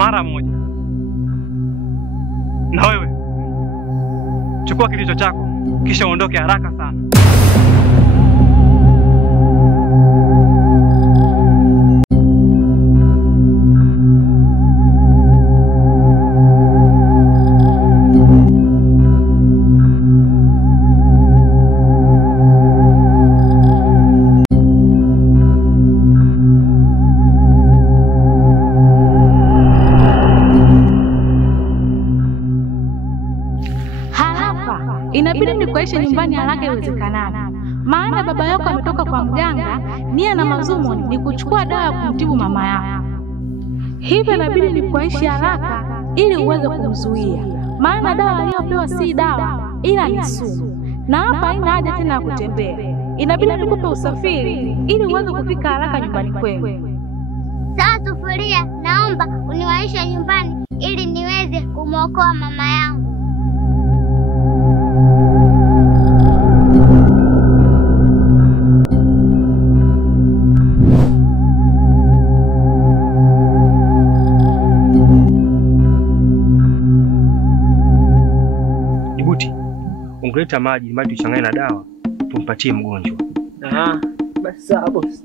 mara moja. Na wewe chukua kilicho chako kisha uondoke haraka sana. Inabidi nikuaishe nyumbani haraka iwezekanavyo. Maana baba yako ametoka kwa mganga, nia na mazumuni ni kuchukua dawa ya kumtibu mama yako. Hivyo inabidi nikuaishe haraka ili uweze kumzuia. Maana dawa aliyopewa si dawa ila ni sumu. Na hapa haina haja tena ya kutembea. Inabidi nikupe usafiri ili uweze kufika haraka nyumbani kwenu. Sawa Sufuria, naomba uniwaishe nyumbani ili niweze kumwokoa mama yangu. Ungeleta maji tuchanganye na dawa tumpatie mgonjwa. Basi sawa boss.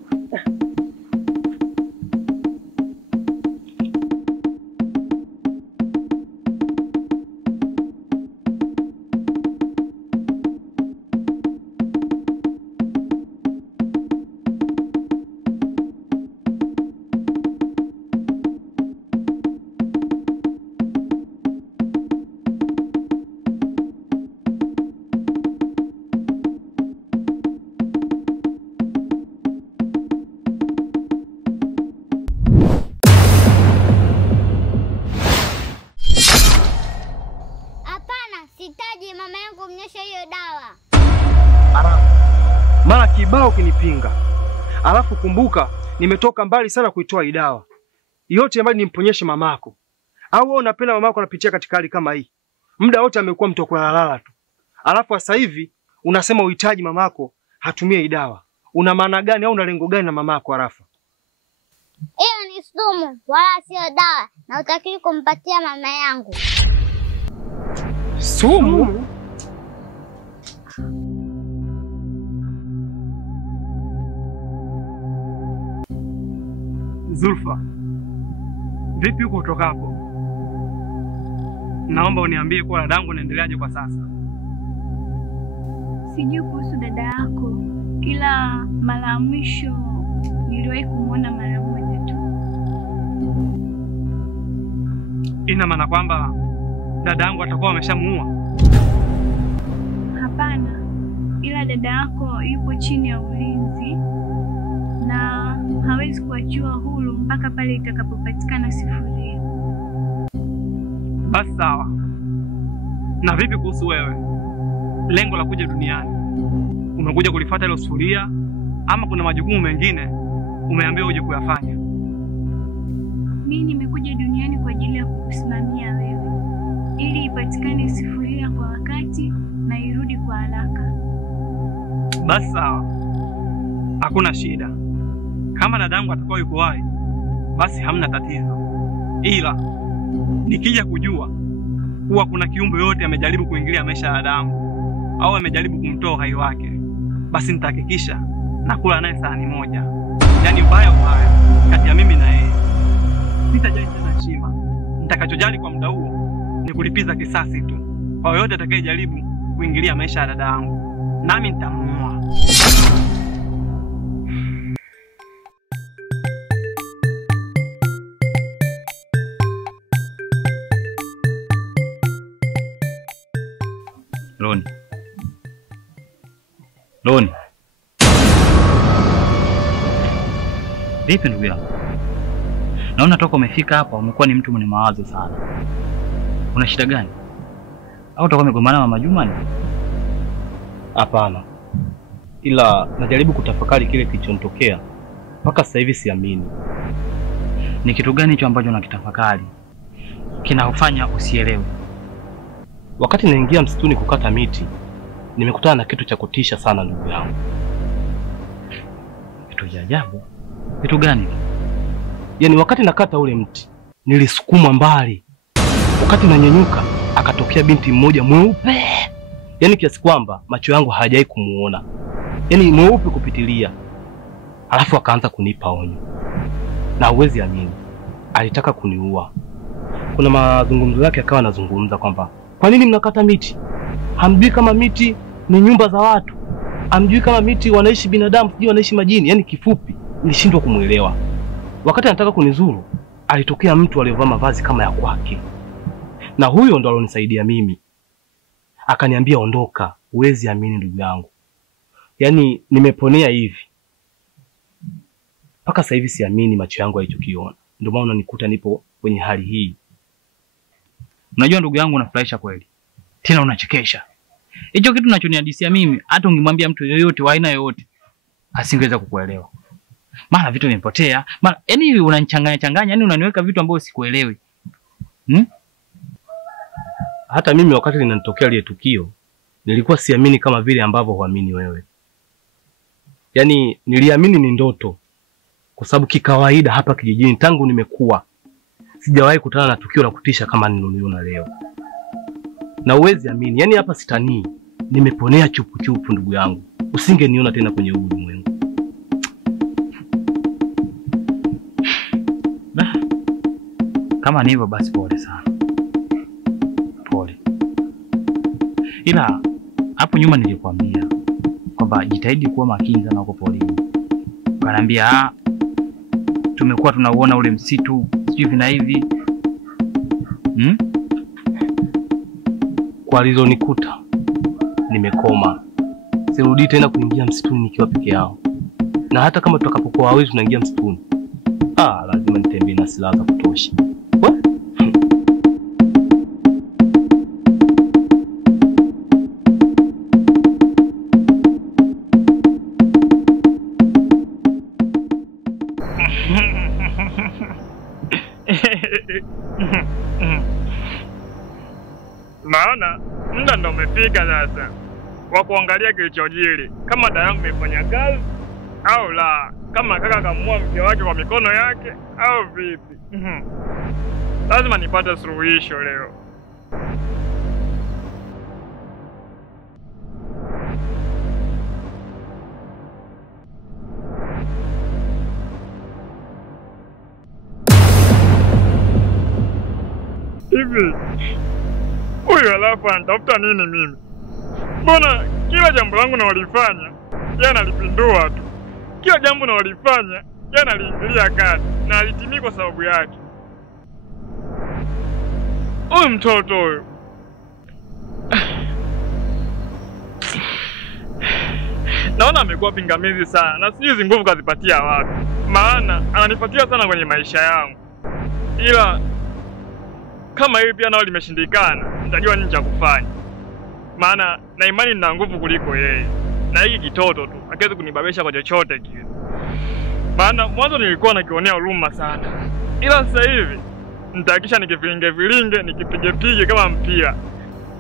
Mara kibao kinipinga. Alafu kumbuka nimetoka mbali sana kuitoa hii dawa. Yote ambayo nimponyeshe mamako. Au wewe unapenda mamako anapitia katika hali kama hii? Muda wote amekuwa mtu kulala tu. Alafu sasa hivi unasema uhitaji mamako hatumie hii dawa. Una maana gani au una lengo gani na mamako Arafa? Hiyo ni sumu wala sio dawa na utakiwi kumpatia mama yangu. Sumu? Zulfa, vipi huko utokako? Naomba uniambie kwa dadangu anaendeleaje kwa sasa. Sijui kuhusu dada yako, ila mara ya mwisho niliwahi kumuona mara moja tu. Ina maana kwamba dadangu atakuwa ameshamuua? Hapana, ila dada yako yupo chini ya ulinzi na hawezi kuachiwa huru mpaka pale itakapopatikana Sufuria. Basi sawa. Na vipi kuhusu wewe? Lengo la kuja duniani, umekuja kulifuata ile Sufuria ama kuna majukumu mengine umeambiwa uje kuyafanya? Mimi nimekuja duniani kwa ajili ya kukusimamia wewe ili ipatikane Sufuria kwa wakati na irudi kwa haraka. Basi sawa. Hakuna shida. Kama dadangu atakuwa yuko hai, basi hamna tatizo. Ila nikija kujua kuwa kuna kiumbe yote amejaribu kuingilia maisha ya dadangu au amejaribu kumtoa uhai wake, basi nitahakikisha nakula naye sahani moja. Yaani ubaya kati ya mimi na yeye. Sitajali tena heshima. Nitakachojali kwa muda huo ni kulipiza kisasi tu kwa yote atakayejaribu kuingilia maisha ya dadangu. Nami nitamuua. Loni. Vipi ndugu yangu? Naona toka umefika hapa umekuwa ni mtu mwenye mawazo sana. Una shida gani? Au utakuwa umegombana na Mama Juma ni? Hapana. Ila najaribu kutafakari kile kilichotokea. Mpaka sasa hivi siamini. Ni kitu gani hicho ambacho unakitafakari kinakufanya usielewe? Wakati naingia msituni kukata miti, nimekutana na kitu cha kutisha sana ndugu yangu. Kitu cha ajabu? Kitu gani? Yaani wakati nakata ule mti, nilisukumwa mbali. Wakati nanyanyuka, akatokea binti mmoja mweupe, yaani kiasi kwamba macho yangu hayajawahi kumuona, yaani mweupe kupitilia. Alafu akaanza kunipa onyo, na huwezi amini, alitaka kuniua. Kuna mazungumzo yake akawa anazungumza kwamba kwa nini mnakata miti? Hamjui kama miti ni nyumba za watu? Hamjui kama miti wanaishi binadamu, sijui wanaishi majini? Yaani kifupi, nilishindwa kumuelewa. Wakati anataka kunizuru, alitokea mtu aliyevaa mavazi kama ya kwake. Na huyo ndo alonisaidia mimi. Akaniambia ondoka, huwezi amini ndugu yangu. Yaani nimeponea hivi. Mpaka sasa hivi siamini macho yangu alichokiona. Ndio maana unanikuta nipo kwenye hali hii. Unajua ndugu yangu, unafurahisha kweli. Tena unachekesha. Hicho kitu ninachonihadisia mimi, hata ungemwambia mtu yoyote wa aina yoyote, asingeweza kukuelewa. Mara vitu vimepotea, mara yaani unanichanganya, yaani unaniweka vitu ambavyo sikuelewi. Hata mimi wakati linanitokea ile tukio, nilikuwa siamini kama vile ambavyo huamini wewe. Yaani niliamini ni ndoto. Kwa sababu kikawaida hapa kijijini tangu nimekuwa sijawahi kutana na tukio la kutisha kama niloliona leo. Na uwezi amini, yaani hapa sitanii, nimeponea chupu chupu ndugu yangu. Usingeniona tena kwenye huu ulimwengu. Kama ni hivyo basi pole sana. Pole. Ila hapo nyuma nilikwambia kwamba jitahidi kuwa makini sana huko polini. Ukaniambia tumekuwa tunauona ule msitu sijui vina hivi. Kwa lilonikuta nimekoma. Sirudi tena kuingia msituni nikiwa peke yao. Na hata kama tutakapokuwa wawili tunaingia msituni, lazima nitembee na silaha za kutosha. Maana muda ndo umefika sasa wa kuangalia kilichojiri, kama dada yangu imefanya kazi au la, kama kaka kamua mke wake kwa mikono yake au vipi. Lazima nipate suluhisho leo. Hivi huyu alafu anatafuta nini mimi? Mbona kila jambo langu nalolifanya yeye analipindua tu. Kila jambo nalolifanya yeye analiingilia kati na alitimii kwa sababu yake. Huyu mtoto huyu. Naona amekuwa pingamizi sana na sijui hizo nguvu kazipatia wapi. Maana ananifuatilia sana kwenye maisha yangu. Ila kama hili pia nao limeshindikana, nitajua nini cha kufanya. Maana na imani nina nguvu kuliko yeye. Na hiki kitoto tu hakiwezi kunibabesha kwa chochote kile. Maana mwanzo nilikuwa nakionea huruma sana. Ila sasa hivi nitahakisha nikivilinge nikipige kama mpira.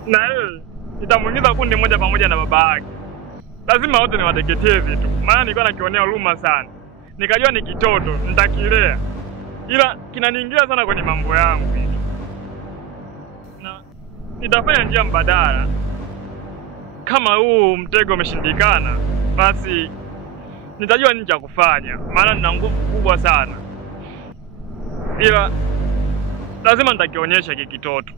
Na yeye nitamuingiza kundi moja pamoja na baba yake. Lazima wote niwateketeze tu. Maana nilikuwa nakionea huruma sana. Nikajua ni kitoto, nitakilea. Ila kinaniingia sana kwenye mambo yangu. Na nitafanya njia mbadala. Kama huu mtego umeshindikana, basi nitajua nini cha kufanya. Maana nina nguvu kubwa sana. Ila lazima nitakionyesha hiki kitoto.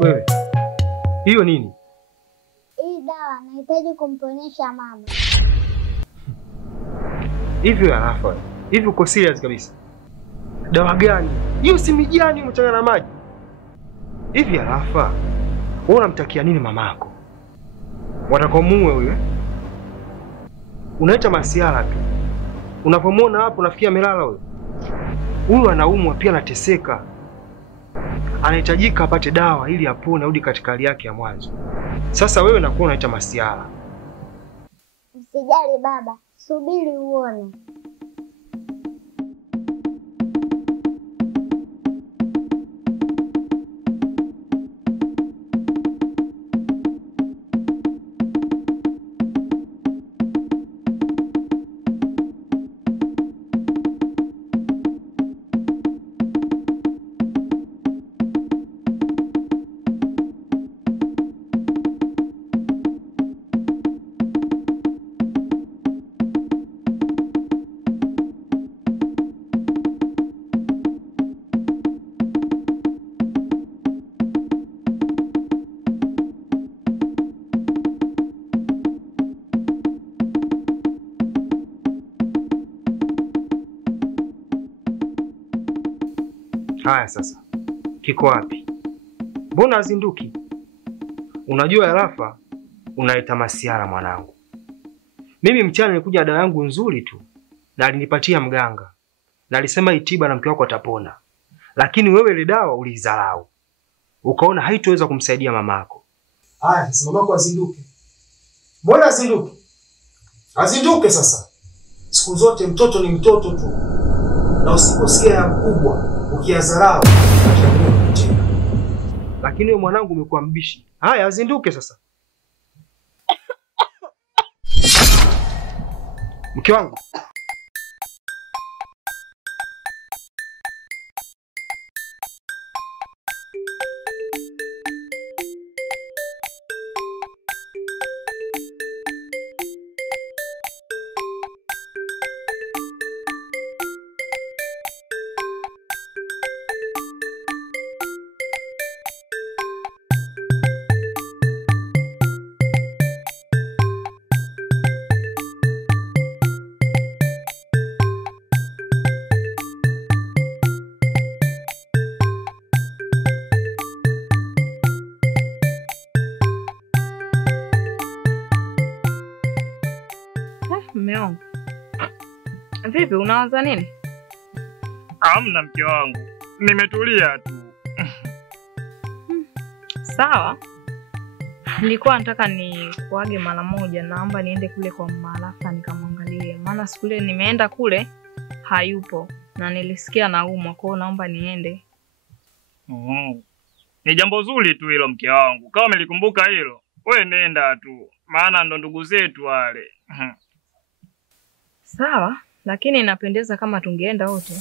Wewe, hiyo nini? Hii dawa nahitaji kumponyesha mama. Hivi Arafa, hivi uko serious kabisa? Dawa gani? Hiyo si mijani umechanganya na maji. Hivi Arafa, wewe unamtakia nini mamako? Watakomuue huyo? Unaita masiara tu. Unapomwona hapo unafikia melala huyo. Huyu anaumwa pia anateseka. anahitajika apate dawa ili apone arudi katika hali yake ya mwanzo. Sasa wewe unakuwa unaita masiara. Usijali baba, subiri uone. Haya sasa, kiko wapi? Mbona azinduki? Unajua Arafa, unaita masiara mwanangu. Mimi mchana nilikuja dawa yangu nzuri tu, na alinipatia mganga. Na alisema itiba na mke wako atapona. Lakini wewe ile dawa ulizarau. Ukaona haitoweza kumsaidia mamako. Haya, sasa mamako azinduke. Mbona azinduke? Azinduke sasa. Siku zote mtoto ni mtoto tu. Na usiposikia ya mkubwa ukiazarau atakuja. Lakini wewe mwanangu umekuwa mbishi. Haya, azinduke sasa. Mke wangu. Mume wangu. Vipi, unawaza nini? Hamna mke wangu. Nimetulia tu. Sawa. Nilikuwa nataka nikuage mara moja, naomba niende kule kwa Marafa nikamwangalie. Maana siku ile nimeenda kule hayupo na nilisikia naumwa, kwa hiyo naomba niende. Ni jambo zuri tu hilo mke wangu. Kama umelikumbuka hilo, wewe nenda tu. Maana ndo ndugu zetu wale. Sawa, lakini inapendeza kama tungeenda wote.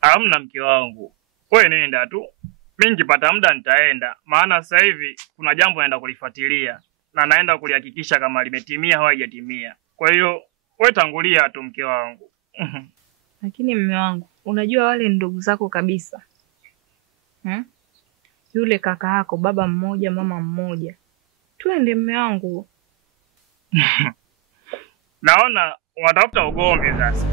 Hamna mke wangu. Wewe nenda tu. Mimi nikipata muda nitaenda. Maana sasa hivi kuna jambo naenda kulifuatilia na naenda kulihakikisha kama limetimia au haijatimia. Kwa hiyo wewe tangulia tu mke wangu. Lakini mume wangu, unajua wale ndugu zako kabisa. Yule kaka yako, baba mmoja, mama mmoja. Twende mume wangu. Naona watafuta ugomvi sasa.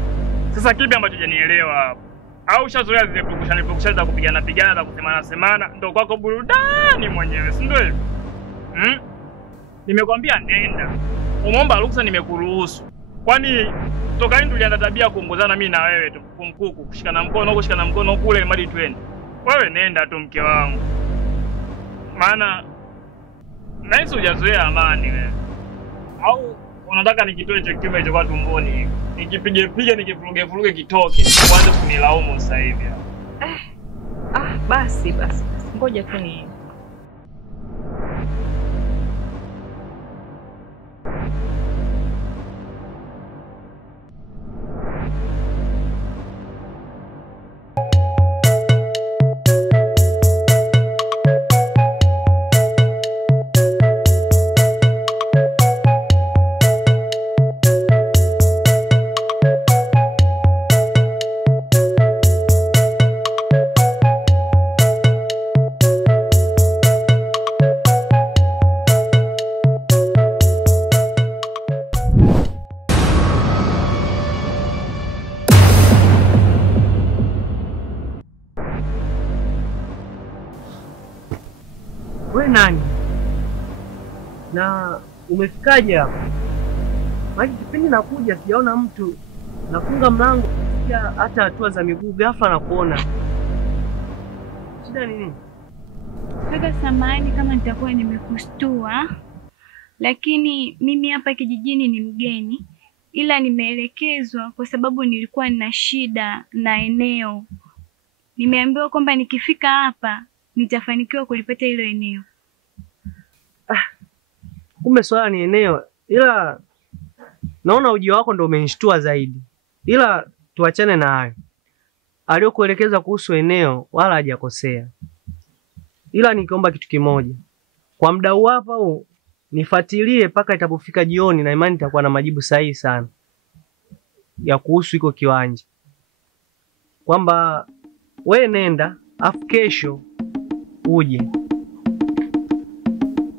Sasa kipi ambacho hujanielewa hapo? Au ushazoea zile pukushani za kupigana za kusemana ndio kwako burudani mwenyewe, si ndio hivyo? Nimekwambia nenda. Umeomba ruhusa nimekuruhusu. Kwani toka lini tulianza tabia kuongozana mimi na wewe tu kumkuku kushikana mkono kule mali twende. Wewe nenda tu mke wangu. Maana naisi hujazoea amani wewe. Au unataka nikitoe hicho kiume hicho kwa tumboni hivi? Nikipige nikifuruge kitoke. Kwanza kunilaumu sasa hivi. Basi. Ngoja tu ni Wewe nani? Na umefikaje hapa? Maana kipindi nakuja sijaona mtu. Nafunga mlango. Pia hata hatua za miguu ghafla nakuona. Shida ni nini? Kaka, samahani kama nitakuwa nimekustua, lakini mimi hapa kijijini ni mgeni, ila nimeelekezwa kwa sababu nilikuwa nina shida na eneo. Nimeambiwa kwamba nikifika hapa nitafanikiwa kulipata hilo eneo. Kumbe swala ni eneo, ila naona ujio wako ndio umenishtua zaidi. Ila tuachane na hayo. Aliyokuelekeza kuhusu eneo wala hajakosea. Ila nikiomba kitu kimoja. Kwa muda huu hapa huu nifuatilie mpaka itapofika jioni, na imani itakuwa na majibu sahihi sana ya kuhusu iko kiwanja. Kwamba we nenda, afu kesho uje.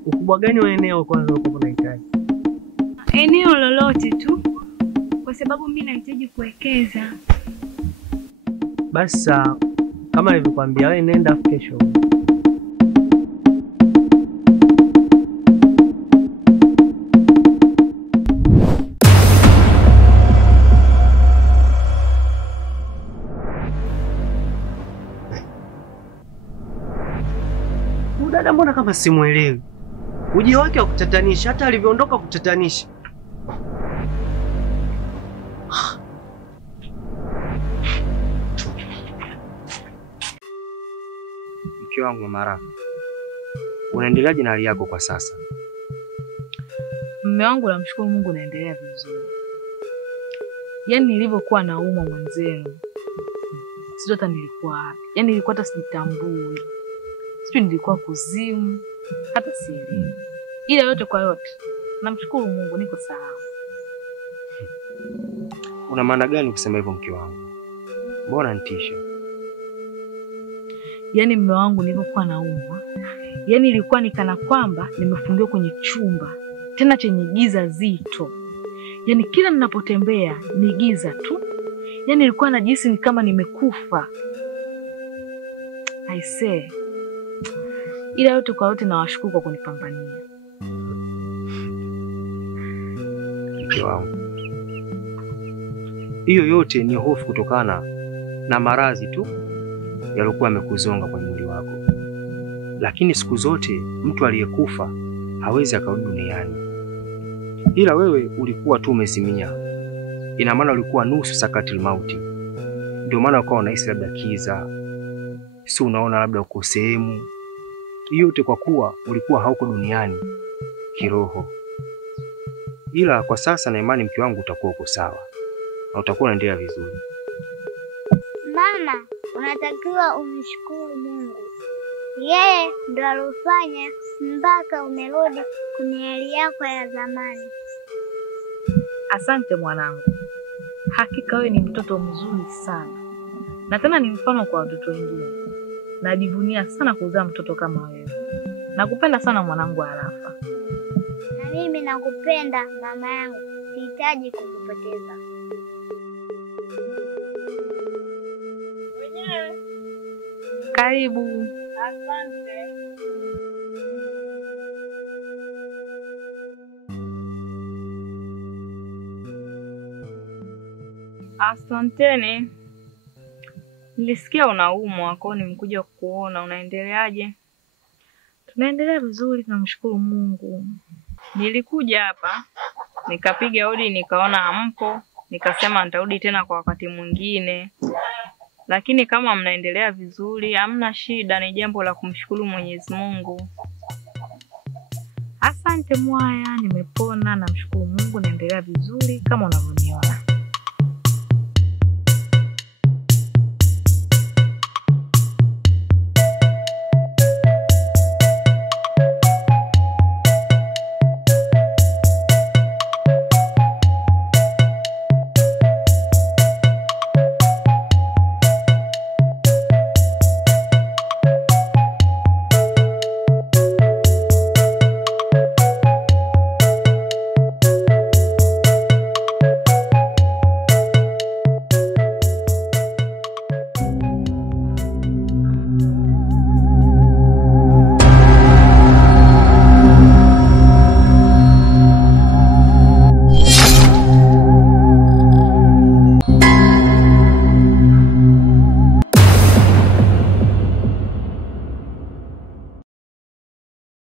Ukubwa gani wa eneo kwanza uko unahitaji? Eneo lolote tu, kwa sababu mimi nahitaji kuwekeza. Basi kama nilivyokuambia, wewe nenda, afu kesho uje. Dada mbona kama simuelewi? Ujio wake wa kutatanisha, hata alivyoondoka kutatanisha. Mke wangu Mama Rafa, unaendeleaje na hali yako kwa sasa? Mume wangu, namshukuru Mungu, naendelea vizuri. Yaani nilivyokuwa naumwa mwenzenu, sijui hata nilikuwa wapi. Yaani nilikuwa hata sijitambui. Sijui nilikuwa kuzimu, hata sielewi. Ila yote kwa yote, namshukuru Mungu niko sawa. Una maana gani kusema hivyo mke wangu? Mbona nitisha? Yaani mume wangu nilipokuwa naumwa, yaani ilikuwa nikana kwamba nimefungiwa kwenye chumba, tena chenye giza zito. Yaani kila ninapotembea ni giza tu. Yaani nilikuwa najihisi ni kama nimekufa. I say. Ila yote kwa yote nawashukuru kwa kunipambania. Mke wangu, hiyo yote ni hofu kutokana na maradhi tu yaliokuwa yamekuzonga kwenye mwili wako. Lakini siku zote mtu aliyekufa hawezi akarudi duniani. Ila wewe ulikuwa tu umezimia. Ina maana ulikuwa nusu sakatil mauti. Ndio maana ukawa unahisi labda kiza. Si unaona labda uko sehemu. Hiyo yote kwa kuwa ulikuwa hauko duniani kiroho. Ila kwa sasa na imani mke wangu utakuwa uko sawa. Na utakuwa unaendelea vizuri. Mama, unatakiwa umshukuru Mungu. Yeye ndo alofanya mpaka umerudi kwenye hali yako ya zamani. Asante mwanangu. Hakika wewe ni mtoto mzuri sana. Na tena ni mfano kwa watoto wengine. Najivunia sana kuzaa mtoto kama wewe. Nakupenda sana mwanangu Arafa. Na mimi nakupenda mama yangu. Sihitaji kukupoteza. Karibu. Asante. Asanteni. Nilisikia unaumwa, kwa hiyo nimekuja kukuona. Unaendeleaje? Tunaendelea vizuri, tunamshukuru Mungu. Nilikuja hapa, nikapiga hodi, nikaona hampo, nikasema nitarudi tena kwa wakati mwingine. Lakini kama mnaendelea vizuri, hamna shida, ni jambo la kumshukuru Mwenyezi Mungu. Asante mwaya, nimepona, namshukuru Mungu, naendelea vizuri kama unavyoniona.